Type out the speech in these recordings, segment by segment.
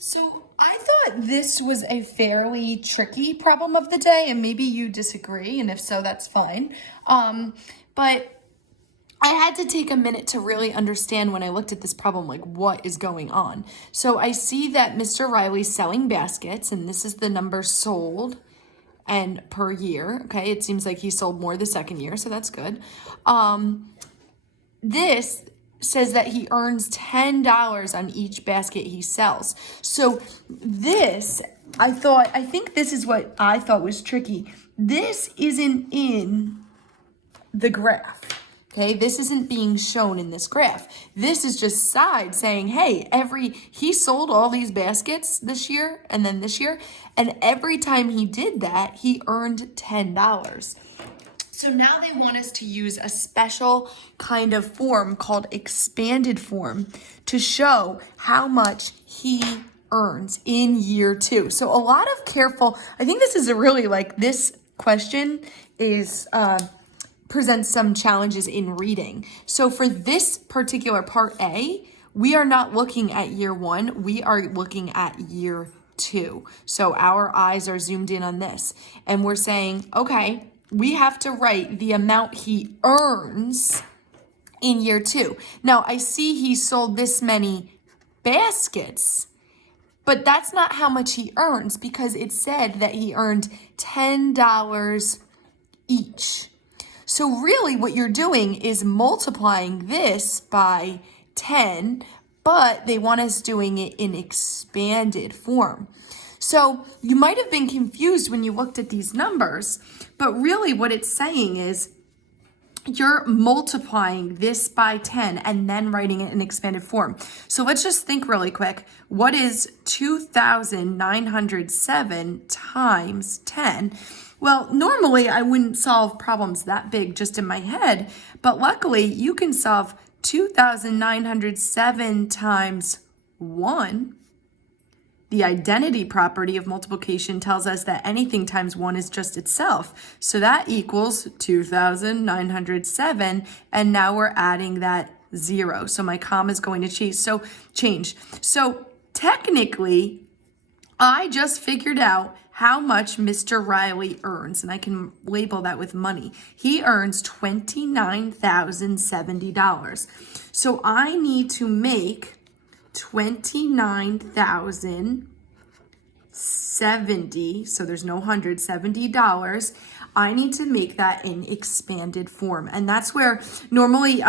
So I thought this was a fairly tricky problem of the day, and maybe you disagree, and if so, that's fine. But I had to take a minute to really understand when I looked at this problem, like what is going on. So I see that Mr. Riley's selling baskets, and this is the number sold and per year. Okay, it seems like he sold more the second year, so that's good. This says that he earns $10 on each basket he sells. So this, I think this is what I thought was tricky. This isn't in the graph. Okay, this isn't being shown in this graph. This is just side saying, hey, he sold all these baskets this year and then this year, and every time he did that, he earned $10. So now they want us to use a special kind of form called expanded form to show how much he earns in year 2. So a lot of I think this is this question is, presents some challenges in reading. So for this particular part A, we are not looking at year 1, we are looking at year 2. So our eyes are zoomed in on this. And we're saying, okay, we have to write the amount he earns in year 2. Now, I see he sold this many baskets, but that's not how much he earns because it said that he earned $10 each. So really what you're doing is multiplying this by 10, but they want us doing it in expanded form. So you might have been confused when you looked at these numbers, but really what it's saying is you're multiplying this by 10 and then writing it in expanded form. So let's just think really quick. What is 2,907 times 10? Well, normally I wouldn't solve problems that big just in my head, but luckily you can solve 2,907 times 1. The identity property of multiplication tells us that anything times 1 is just itself. So that equals 2,907, and now we're adding that 0. So my comma is going to change. So technically, I just figured out how much Mr. Riley earns, and I can label that with money. He earns $29,070. So I need to make $29,070, so there's no hundred, $70. I need to make that in expanded form. And that's where normally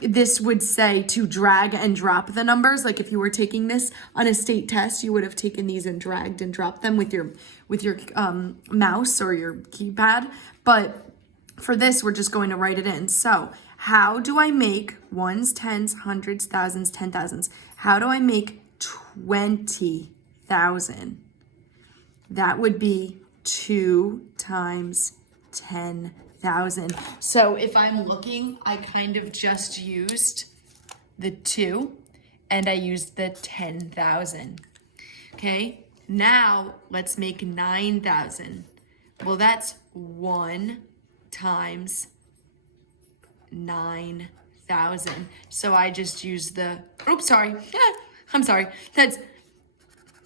this would say to drag and drop the numbers. Like if you were taking this on a state test, you would have taken these and dragged and dropped them with your mouse or your keypad. But for this, we're just going to write it in. So how do I make ones, tens, hundreds, thousands, 10,000s? How do I make 20,000? That would be 2 times 10,000. So if I'm looking, I kind of just used the 2 and I used the 10,000. Okay, now let's make 9,000. Well, that's 1 times 9,000. So I just use I'm sorry.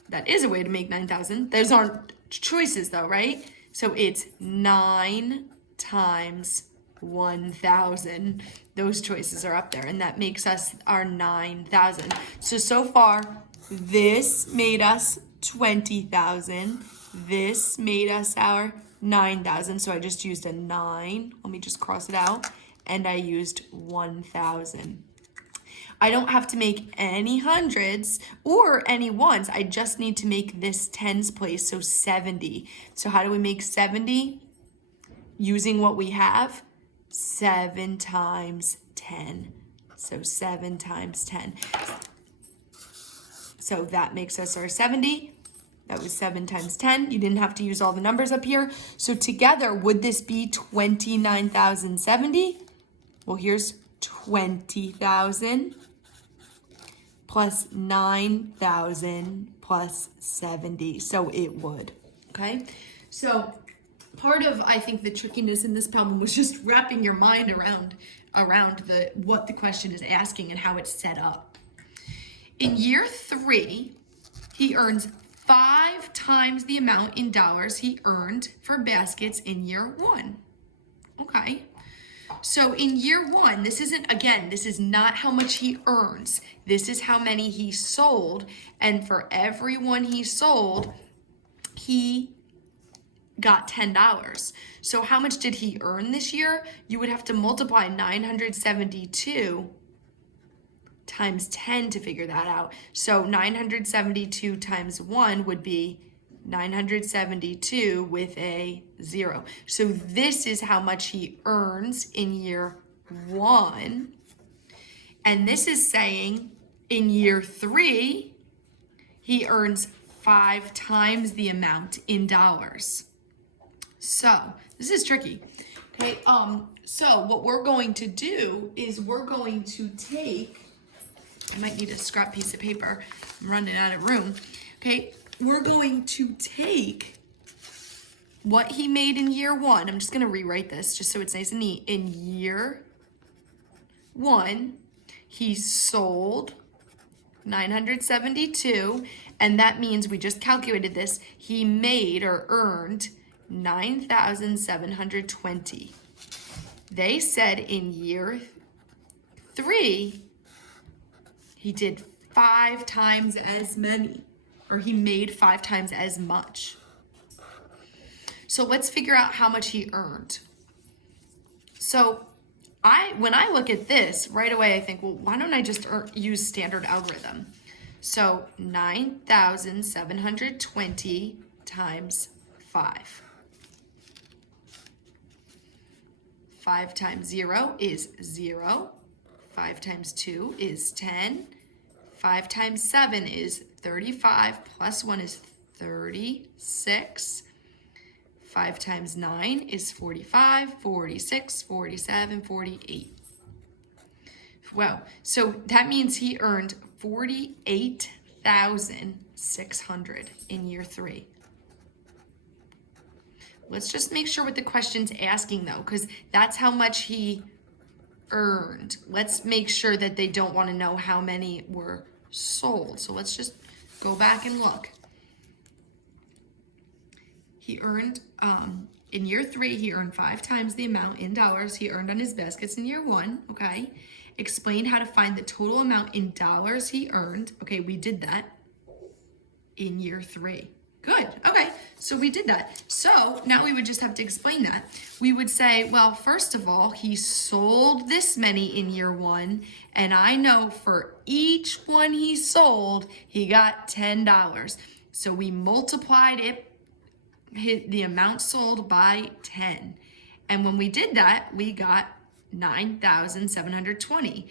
That is a way to make 9,000. Those aren't choices though, right? So it's 9 times 1,000. Those choices are up there, and that makes us our 9,000. So far, this made us 20,000. This made us our 9,000. So I just used a 9. Let me just cross it out. And I used 1,000. I don't have to make any hundreds or any ones. I just need to make this tens place, so 70. So how do we make 70? Using what we have, 7 times 10. So 7 times 10. So that makes us our 70. That was 7 times 10. You didn't have to use all the numbers up here. So together, would this be 29,070? Well, here's 20,000 plus 9,000 plus 70. So it would, okay? So part of, I think, the trickiness in this problem was just wrapping your mind around what the question is asking and how it's set up. In year 3, he earns 5 times the amount in dollars he earned for baskets in year 1. Okay. So in year 1, this is not how much he earns. This is how many he sold. And for every one he sold, he got $10. So how much did he earn this year? You would have to multiply 972 times 10 to figure that out. So 972 times 1 would be 972 with a 0. So this is how much he earns in year 1. And this is saying in year 3, he earns 5 times the amount in dollars. So this is tricky. Okay, so what we're going to do is we're going to take, I might need a scrap piece of paper. I'm running out of room. Okay, we're going to take what he made in year 1. I'm just going to rewrite this just so it's nice and neat. In year 1, he sold 972, and that means we just calculated this. He made or earned 9,720. They said in year 3, he did 5 times as many, or he made 5 times as much. So let's figure out how much he earned. So when I look at this, right away I think, well, why don't I just use standard algorithm? So 9,720 times 5. 5 times 0 is 0. 5 times 2 is 10. 5 times 7 is 35, plus 1 is 36. 5 times 9 is 45, 46, 47, 48. Well, so that means he earned 48,600 in year 3. Let's just make sure what the question's asking though, because that's how much he earned. Let's make sure that they don't want to know how many were sold. So let's just go back and look. He earned, in year 3, he earned 5 times the amount in dollars he earned on his baskets in year 1, okay? Explain how to find the total amount in dollars he earned. Okay, we did that in year 3. Good, okay, so we did that. So now we would just have to explain that. We would say, well, first of all, he sold this many in year 1, and I know for each one he sold, he got $10. So we multiplied it, the amount sold by 10. And when we did that, we got 9,720.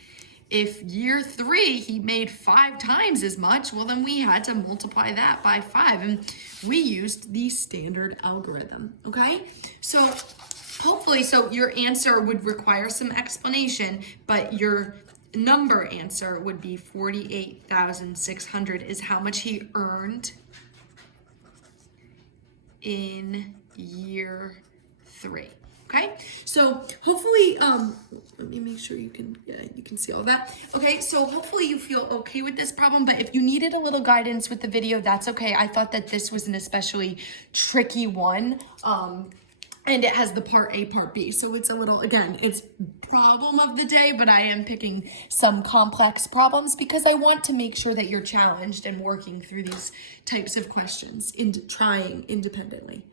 If year 3, he made 5 times as much, well, then we had to multiply that by 5. And we used the standard algorithm, okay? So hopefully, so your answer would require some explanation, but your number answer would be 48,600 is how much he earned in year 3. Okay, so hopefully, let me make sure you can see all of that. Okay, so hopefully you feel okay with this problem, but if you needed a little guidance with the video, that's okay. I thought that this was an especially tricky one, and it has the part A, part B. So it's a little, again, it's problem of the day, but I am picking some complex problems because I want to make sure that you're challenged and working through these types of questions, trying independently.